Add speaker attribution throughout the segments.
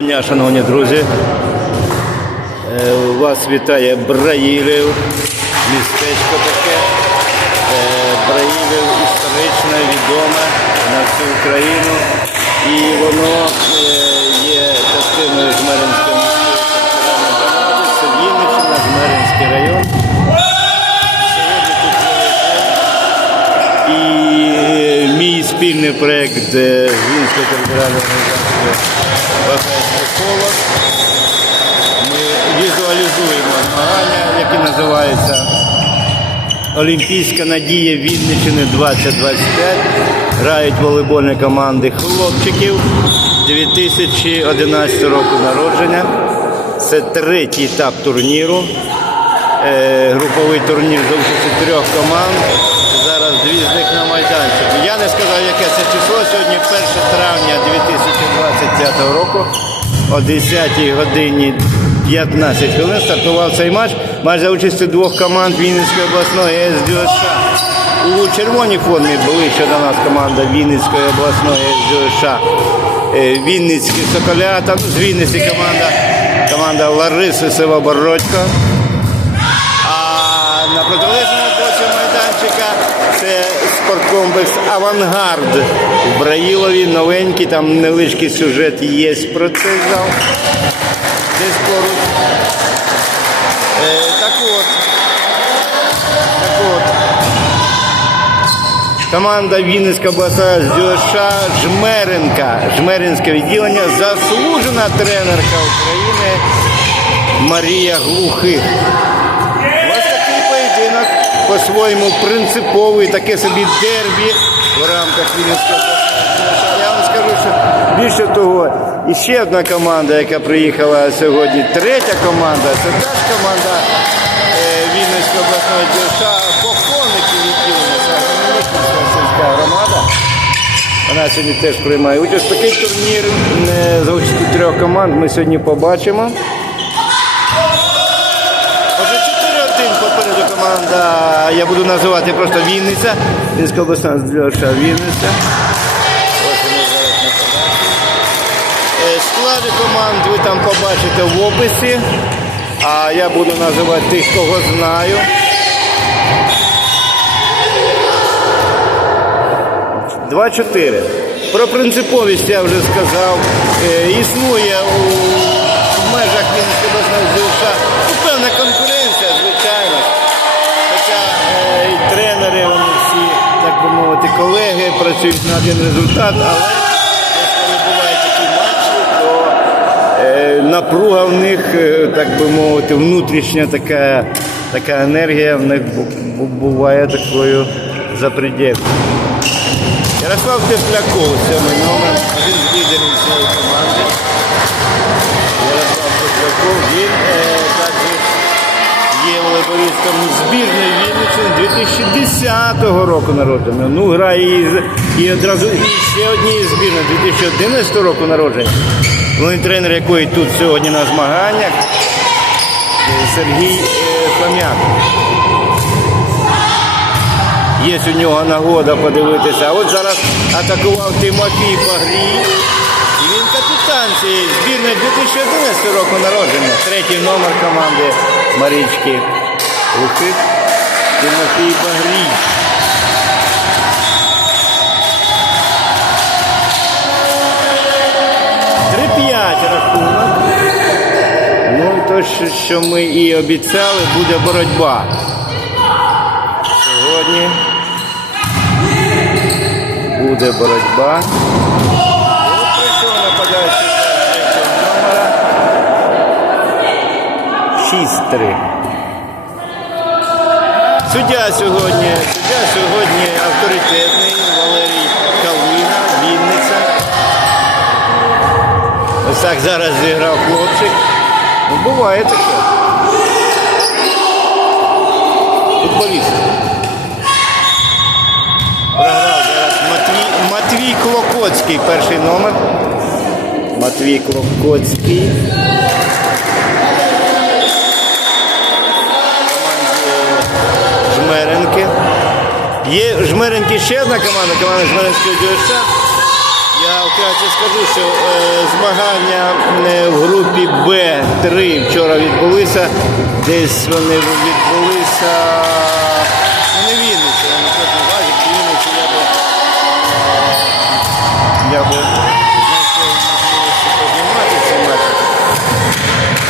Speaker 1: Дня, шановні друзі, Е, вас вітає Браїлів, містечко таке. Е, Браїлів історично відоме на всю Україну. І воно е, є частиною Жмеринської спільний проєкт Вінської територіальної організації «Бахайський колос». Ми візуалізуємо змагання, які називаються Олімпійська надія Вінниччини 2025. Грають волейбольні команди хлопчиків 2011 року народження. Це третій етап турніру. Е, груповий турнір за участю трьох команд. Дві з них на майданчику. Я не сказав, яке це число. Сьогодні 1 травня 2025 року о 10 годині 15 хвилин стартував цей матч. Матч за участю двох команд Вінницької обласної СДОШ. У червоній формі ближче до нас команда Вінницької обласної СДОШ. Е, Вінницькі Соколята, ну, з Вінниці команда, команда Лариси Сивобородько. А на протилежному боці це спорткомплекс Авангард в Браїлові. Новенький, там невеличкий сюжет є про цей зал. Десь поруч. Е, так от. Так от. Команда Вінницька обласна ДЮШ Жмеренка. Жмеринське відділення. Заслужена тренерка України Марія Глухих. По-своєму принциповий, таке собі дербі в рамках Вінницького. Я вам скажу, що більше того, і ще одна команда, яка приїхала сьогодні, третя команда, це теж команда е, Вінницької обласної дівша, поконники відділення, це Громадська сільська громада. Вона сьогодні теж приймає участь. Такий турнір е, за участю трьох команд ми сьогодні побачимо. Попереду команда, я буду називати просто Вінниця. Вінницька обласна Льоша Вінниця. Е, Склади команд ви там побачите в описі. А я буду називати тих, кого знаю. Два-чотири. Про принциповість я вже сказав. Е, існує у межах обласної ЗУШ певна конкуренція, працюють на один результат, але коли бувають такі матчі, то е, напруга в них, е, так би мовити, внутрішня така, така енергія в них бу- бу- буває такою запредельною. Ярослав Тепляков, сьомий номер, один з лідерів цієї команди. Ярослав Тепляков, він е, є збірної Вінниччини 2010 року народження. Ну, грає і, і одразу і ще однієї збірної 2011 року народження. Він тренер якої тут сьогодні на змаганнях е, Сергій е, Хом'як. Є у нього нагода подивитися. А от зараз атакував Тимофій Пагрій. Він капітан цієї збірної 2011 року народження. Третій номер команди Марічки Лухи. Тимофій Пагрій. Три-п'ять рахунок. Ну то, що- ми і обіцяли, буде боротьба. Сьогодні буде боротьба. От прийшов нападаючий номера. 6-3. Суддя сьогодні, суддя сьогодні авторитетний Валерій Калина, Вінниця. Ось так зараз зіграв хлопчик. Ну, буває таке. Футболіст. Програв зараз Матвій, Матвій Клокоцький, перший номер. Матвій Клокоцький. Є Жмеренки ще одна команда, команда Жмеренської ДЮСШ. Я вкратце скажу, що е, змагання е, в групі Б3 вчора відбулися. Десь вони відбулися. Не Вінниці, я не точно бачу, Вінниці я би. е, Я би.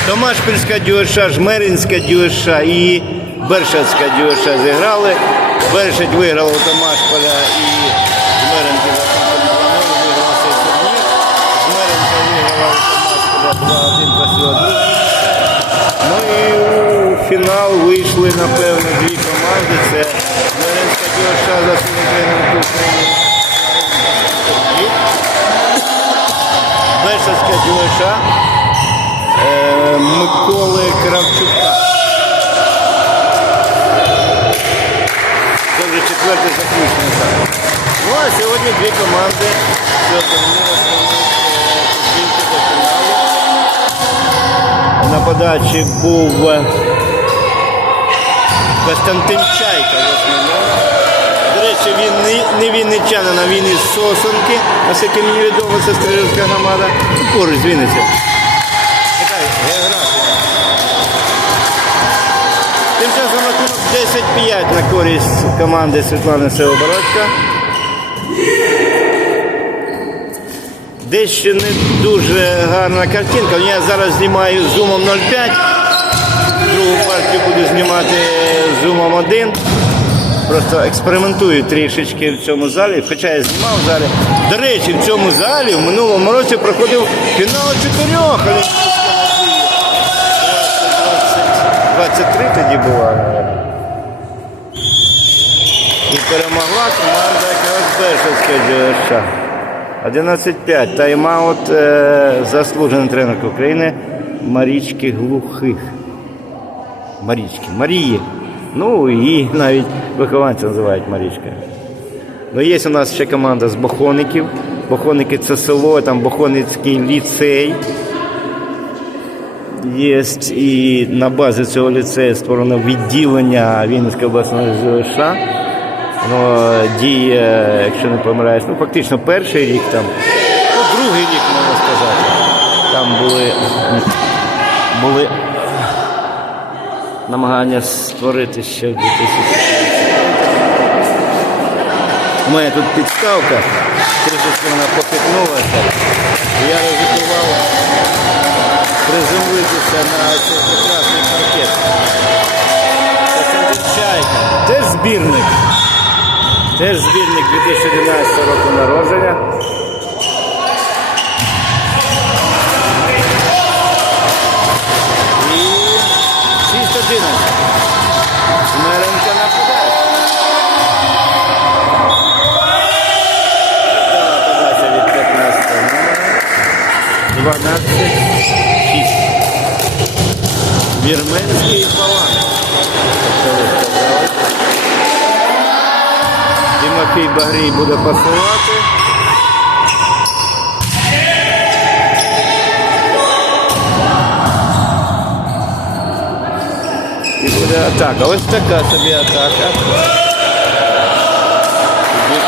Speaker 1: Томашпільська дюша, Жмеринська дюша і Бершацька дюша зіграли. Бершать виграв у Томашполя і Жмеринки за виграв цей турнір. Жмеринка виграла у Томашполя 2-1 посіла друге місце. Ну і у фінал вийшли, напевно, дві команди. Це Жмеринська дюша за тренером України. Бершацька дюша. Е, Миколи Кравчука. Заключний етап. Ну а сьогодні дві команди цього турніру зійти до фіналу. На подачі був е, Костянтин Чайка. До речі, він не, вінничанин, а він із Сосонки, наскільки мені відомо, це стрілецька громада. Ну, Поруч з Вінниця. 10-5 на користь команди Світлани Севобородька. Дещо не дуже гарна картинка. Я зараз знімаю зумом 0,5. Другу партію буду знімати зумом 1. Просто експериментую трішечки в цьому залі, хоча я знімав в залі. До речі, в цьому залі в минулому році проходив фінал чотирьох 23 тоді була. І перемогла команда якраз Бершевська 11-5. Тайм-аут е, заслужений тренерка України Марічки Глухих. Марічки. Марії. Ну і навіть вихованця називають Марічка. Ну, є у нас ще команда з Бохоників. Бохоники це село, там Бохоницький ліцей. Є і на базі цього ліцею створено відділення Вінницької обласної ЗШ. Воно діє, якщо не помиляюсь, ну фактично перший рік там, ну другий рік можна сказати. Там були, були намагання створити ще в 2000 У мене тут підставка, трішечки вона похитнулася. Я ризикував приземлитися на цей прекрасний паркет. Костянтин Чайка. Теж збірник. Теж збірник 2011 року народження. І 6-11. Смеренка нападає. Подача від 15 номера. 12 6. Вірменський Тимофій Багрій буде пасувати. І буде атака. Ось така собі атака. Від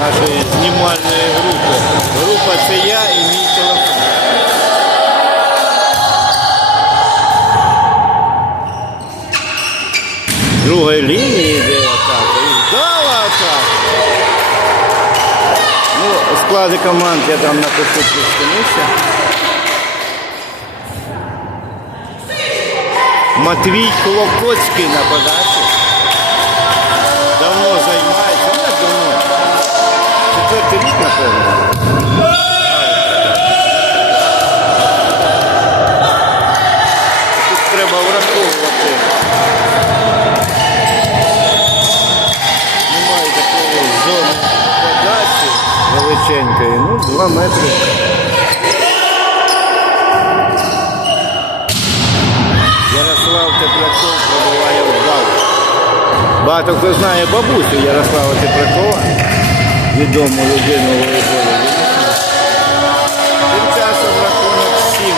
Speaker 1: Нашої знімальної групи. Група це я і мій телефон. Другої лінії Склади команд я там напишу нижче. Матвій Клокоцький на подачі. Давно займається. Ну, давно. Четвертий рік, напевно. Величенької. Ну, 2 метри. Ярослав Тепляков пробиває в бал. Багато хто знає бабусю Ярослава Теплякова, відому людину волейболу. Тим часом рахунок 7.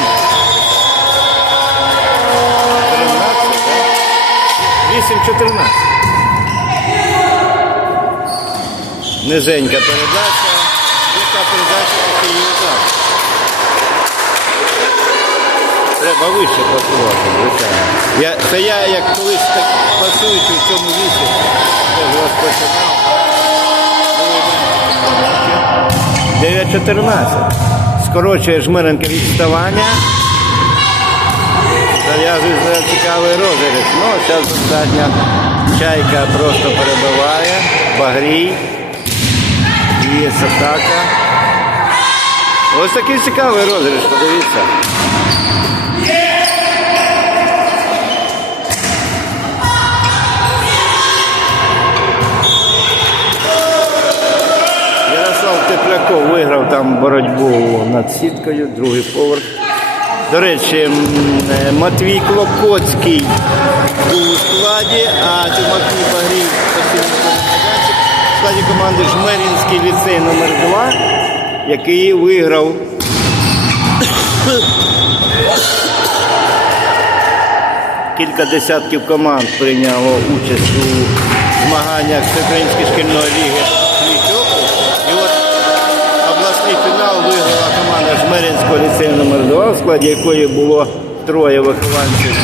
Speaker 1: 13, 8-14. Низенька передача, Треба вище пасувати, звичайно. Я, це я як колись так пасуючи в цьому вісі, теж розпочинав. 9.14. Скорочує жмеренка відставання. Зав'язує за цікавий розіграш. Ну, зараз достатньо. Чайка просто перебиває. Багрій. Є атака. Ось такий цікавий розіграш, подивіться. Ярослав Тепляков виграв там боротьбу над сіткою, другий поверх. До речі, е, Матвій Клопоцький був у складі, а Тимофій Багрій постійно в складі команди Жмерінський ліцей номер 2 який виграв Кілька десятків команд прийняло участь у змаганнях Всеукраїнської шкільної ліги «Клічок». І от обласний фінал виграла команда Жмеринського ліцею номер 2 в складі якої було троє вихованців.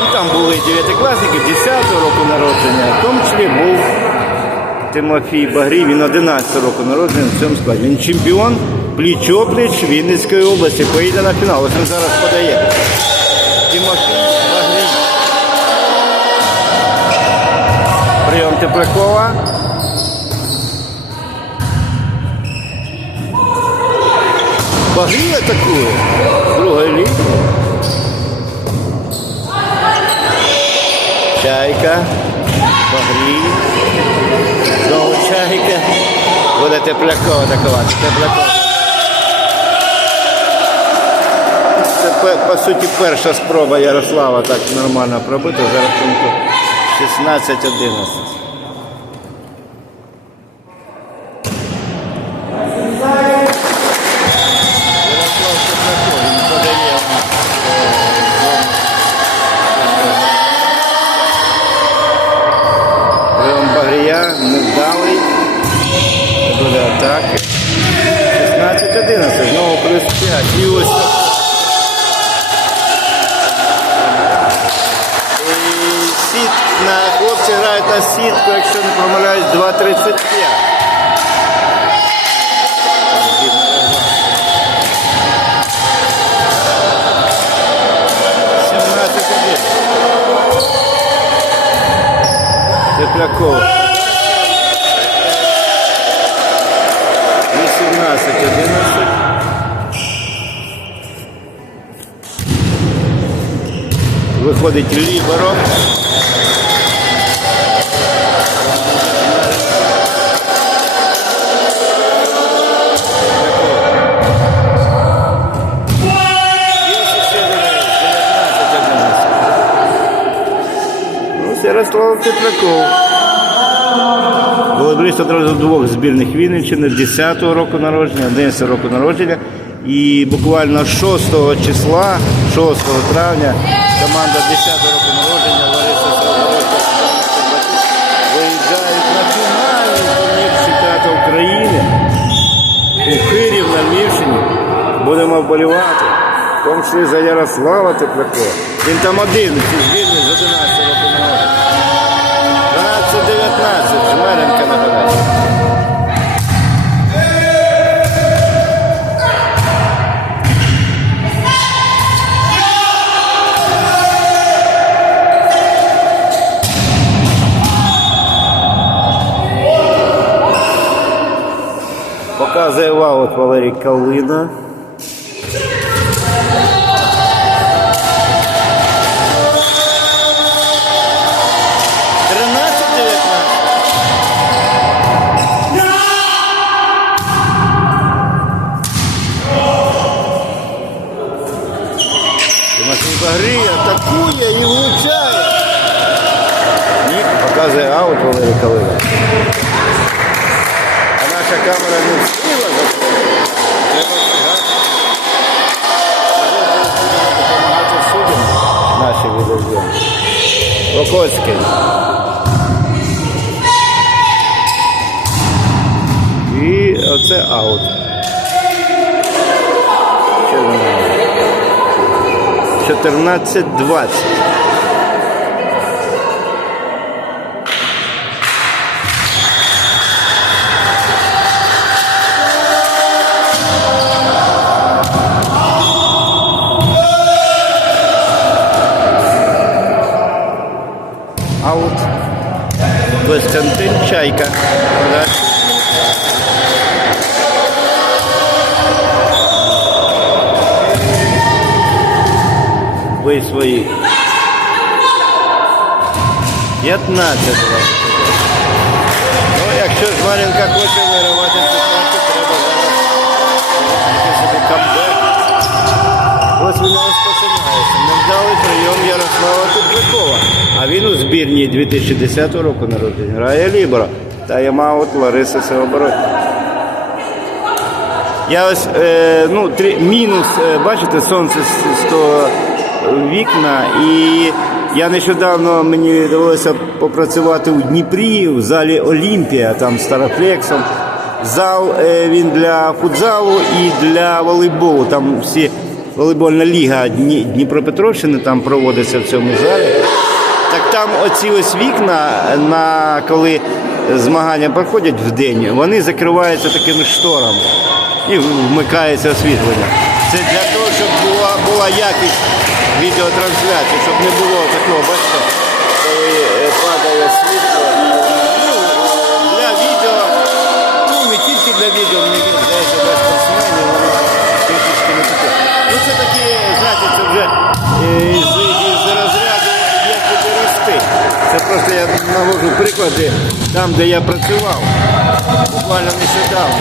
Speaker 1: Ну, там були дев'ятикласники 10-го року народження, в тому числі був Тимофій Багрій, він 11 року народження в цьому складі. Він чемпіон пліч-опліч Вінницької області. Поїде на фінал. Ось він зараз подає. Тимофій Багрій. Прийом Теплякова. Багрій атакує. Другої ліги. Чайка. Багрій. Знову. Буде Теплякова атакувати. Теплякова. Це по суті перша спроба Ярослава так нормально пробити за рахунку 16-11. Тепляков. 18, 11. Виходить ліберо. Є ще 19, 11. Ну, Ярослав Тепляков. Волейболіст одразу двох збірних Вінниччини 10-го року народження, 11 року народження. І буквально 6 числа, 6 травня, команда 10-го року народження Лариса Савгородська виїжджають на фінальний турнір чемпіонату України у Кирів на Львівщині. Будемо вболівати. В тому числі за Ярослава Теплякова. Він там один цій з 11 року народження. Ваут Валерій Калина. Багрій атакує і влучає. Ні, показує аут Валерій Калина. Локоцький. І оце аут. Чотирнадцять не Ви свої. 15 Ну, якщо Жмаренка хоче виривати цю карту, треба зараз робити собі камбек. Ось він розпочинається. Невдалий прийом Ярослава Тупикова. А він у збірній 2010 року народження. Грає Лібро. Та є маут Лариси Сеоборот. Я ось, е, ну, три, мінус, е, бачите, сонце з, з того вікна. І я нещодавно мені довелося попрацювати у Дніпрі, в залі Олімпія, там з Старофлексом. Зал е, він для футзалу і для волейболу. Там всі волейбольна ліга Дніпропетровщини там проводиться в цьому залі. Так там оці ось вікна, на коли змагання проходять в день, вони закриваються такими шторами і вмикається освітлення. Це для того, щоб була, була якість відеотрансляції, щоб не було такого, бачите, коли е, падає світло. Ну, для відео, ну не тільки для відео, мені здається, для спортсменів, воно трішечки не таке. Ну це такі, знаєте, це вже е, з, із розряду як буде рости. Це просто я наводжу приклади там, де я працював, буквально нещодавно.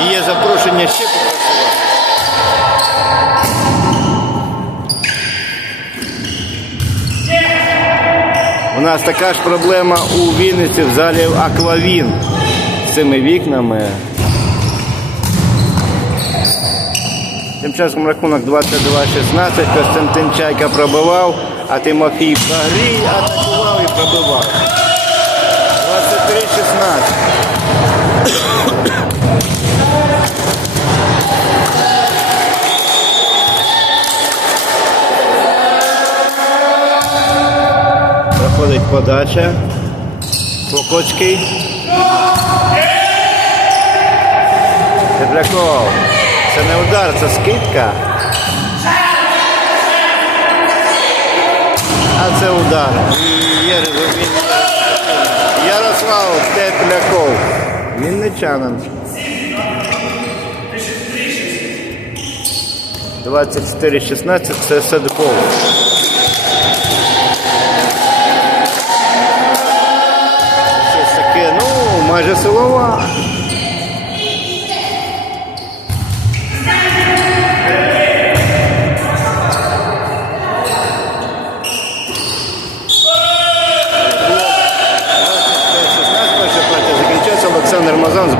Speaker 1: І є запрошення ще Нас така ж проблема у Вінниці в залі Аквавін з цими вікнами. Тим часом рахунок 22-16, Костянтин Чайка пробивав, а Тимофій Пагрій атакував і пробивав. 23-16. Подача. Клокоцький. Тепляков. Це не удар, це скидка. А це удар. І є результат. Ярослав Тепляков. Вінничанин. 24-16 це майже силова. Олександр Мазан з